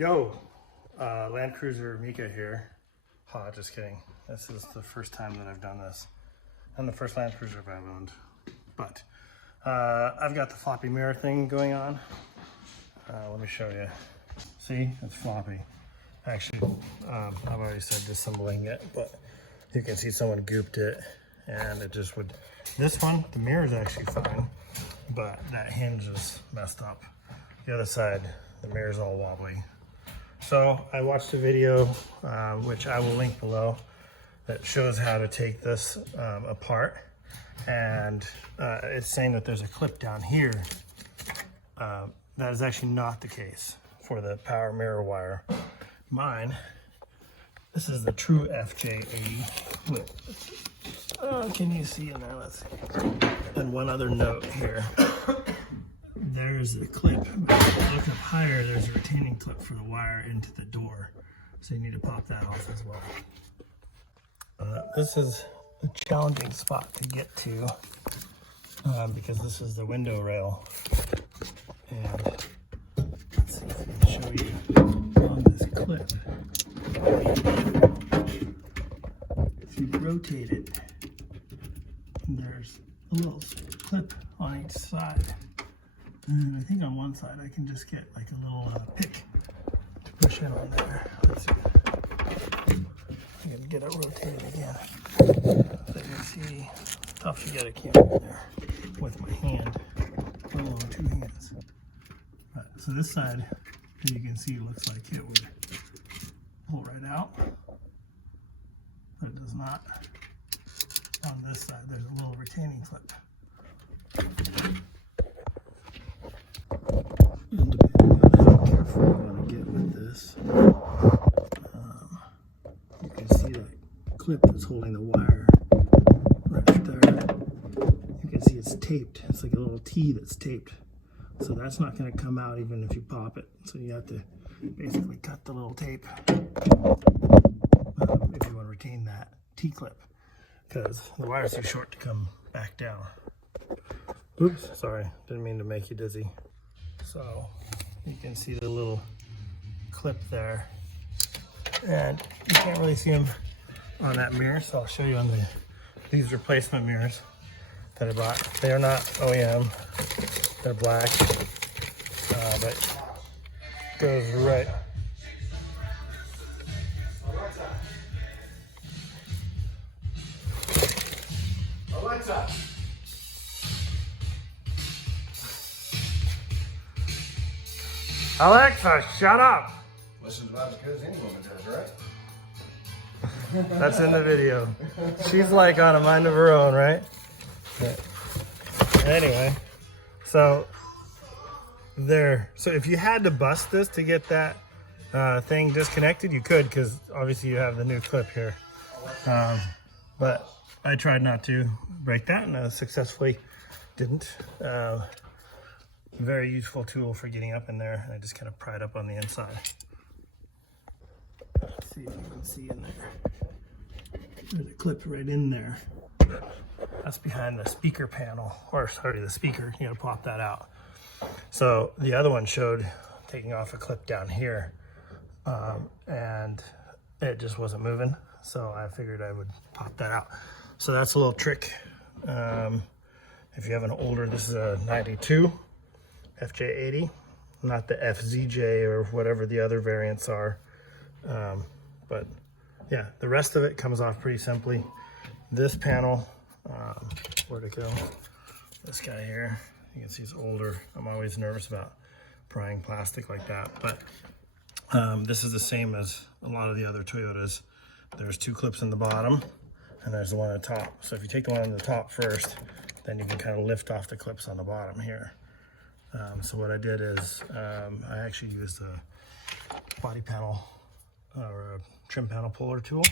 Yo, Land Cruiser Mika here. Ha, just kidding. This is the first time that I've done this. I'm the first Land Cruiser I've owned. But I've got the floppy mirror thing going on. Let me show you. See, it's floppy. Actually, I've already said disassembling it, but you can see someone gooped it and it just would. This one, the mirror is actually fine, but that hinge is messed up. The other side, the mirror's all wobbly. So I watched a video, which I will link below, that shows how to take this apart. And it's saying that there's a clip down here. That is actually not the case for the power mirror wire. Mine, this is the true FJ80 clip. Can you see in there? Let's see. And one other note here. There's the clip, but if you look up higher, there's a retaining clip for the wire into the door. So you need to pop that off as well. This is a challenging spot to get to because this is the window rail. And let's see if I can show you on this clip. If you rotate it, there's a little clip on each side. And I think on one side I can just get like a little pick to push in on there. Let's see. I can get it rotated again. So you can see, tough to get a camera in there with my hand, let alone two hands. So this side, as you can see, looks like it would pull right out, but it does not. On this side, there's a little retaining clip. And depending on how careful you want to get with this, you can see that clip that's holding the wire right there. You can see it's taped. It's like a little T that's taped. So that's not going to come out even if you pop it. So you have to basically cut the little tape if you want to retain that T-clip, because the wire's too short to come back down. Oops, sorry, didn't mean to make you dizzy. So you can see the little clip there, and you can't really see them on that mirror, so I'll show you on these replacement mirrors that I bought. They are not OEM, they're black, but goes right. Alexa. Alexa, shut up! Listens about as good as any woman does, right? That's in the video. She's like on a mind of her own, right? Yeah. Anyway, so there. So if you had to bust this to get that thing disconnected, you could, because obviously you have the new clip here. But I tried not to break that, and I successfully didn't. Very useful tool for getting up in there. I just kind of pry it up on the inside. Let's see if you can see in there. There's a clip right in there. That's behind the speaker panel, or sorry, the speaker. You gotta pop that out. So the other one showed taking off a clip down here, and it just wasn't moving. So I figured I would pop that out. So that's a little trick. If you have an older, this is a 92 FJ80, not the FZJ or whatever the other variants are. But yeah, the rest of it comes off pretty simply. This panel, where'd it go? This guy here, you can see it's older. I'm always nervous about prying plastic like that, but this is the same as a lot of the other Toyotas. There's two clips in the bottom, and there's the one on the top. So if you take the one on the top first, then you can kind of lift off the clips on the bottom here. So what I did is I actually used a body panel or a trim panel puller tool.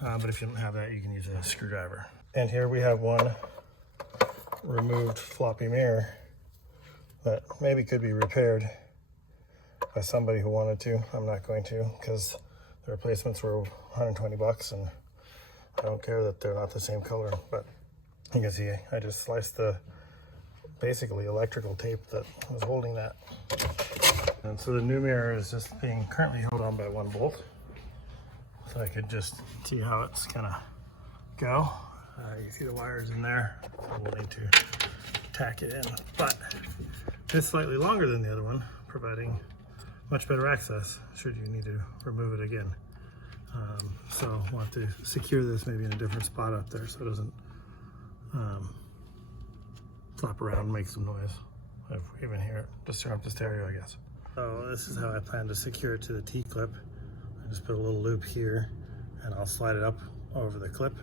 But if you don't have that, you can use a screwdriver. And here we have one removed floppy mirror that maybe could be repaired by somebody who wanted to. I'm not going to, because the replacements were 120 bucks, and I don't care that they're not the same color. But you can see I just sliced the basically electrical tape that was holding that. And so the new mirror is just being currently held on by one bolt. So I could just see how it's gonna go. You see the wires in there, so we'll need to tack it in. But it's slightly longer than the other one, providing much better access should you need to remove it again. So we'll have to secure this maybe in a different spot up there so it doesn't flop around and make some noise. If we even hear it, disrupt the stereo, I guess. So this is how I plan to secure it to the T-clip. I just put a little loop here and I'll slide it up over the clip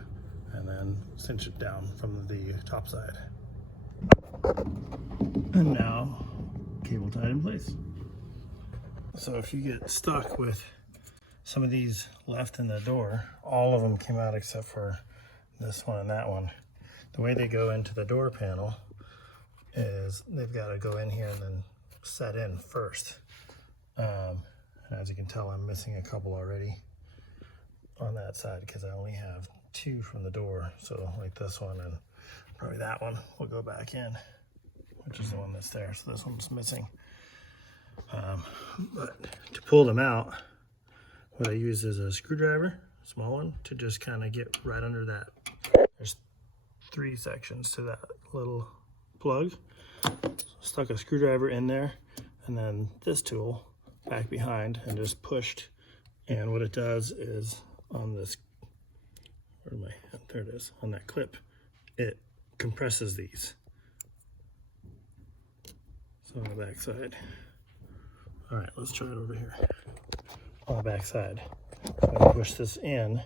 and then cinch it down from the top side. And now, cable tied in place. So if you get stuck with some of these left in the door, all of them came out except for this one and that one. The way they go into the door panel is they've got to go in here and then set in first. And as you can tell, I'm missing a couple already on that side because I only have 2 from the door. So like this one and probably that one will go back in, which is the one that's there. So this one's missing. But to pull them out, what I use is a screwdriver, a small one, to just kind of get right under that. There's 3 sections to that little plug. Stuck a screwdriver in there, and then this tool back behind and just pushed. And what it does is on this, there it is, on that clip, it compresses these. So on the back side. All right, let's try it over here. On the back side, when you push this in,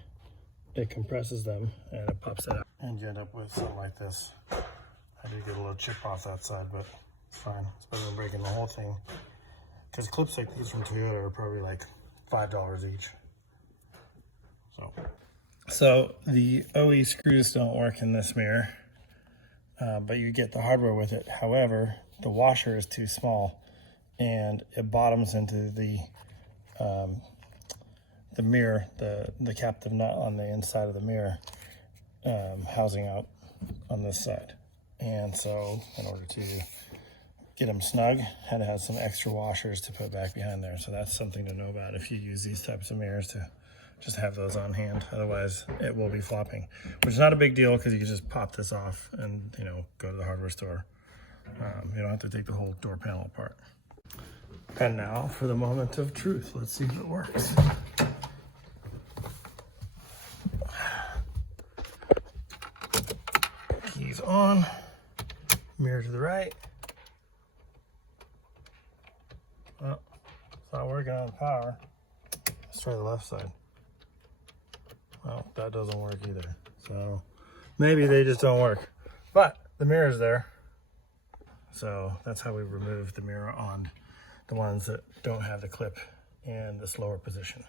it compresses them and it pops it out. And you end up with something like this. I did get a little chip off that side, but it's fine. It's better than breaking the whole thing. Because clips like these from Toyota are probably like $5 each. So the OE screws don't work in this mirror, but you get the hardware with it. However, the washer is too small and it bottoms into the mirror, the captive nut on the inside of the mirror, housing out on this side. And so in order to get them snug, had to have some extra washers to put back behind there. So that's something to know about if you use these types of mirrors, to just have those on hand. Otherwise it will be flopping, which is not a big deal because you can just pop this off and, you know, go to the hardware store. You don't have to take the whole door panel apart. And now for the moment of truth. Let's see if it works. Keys on, mirror to the right. Well, it's not working on the power. Let's try the left side. Well, that doesn't work either. So maybe they just don't work, but the mirror's there. So that's how we remove the mirror on the ones that don't have the clip in this lower position.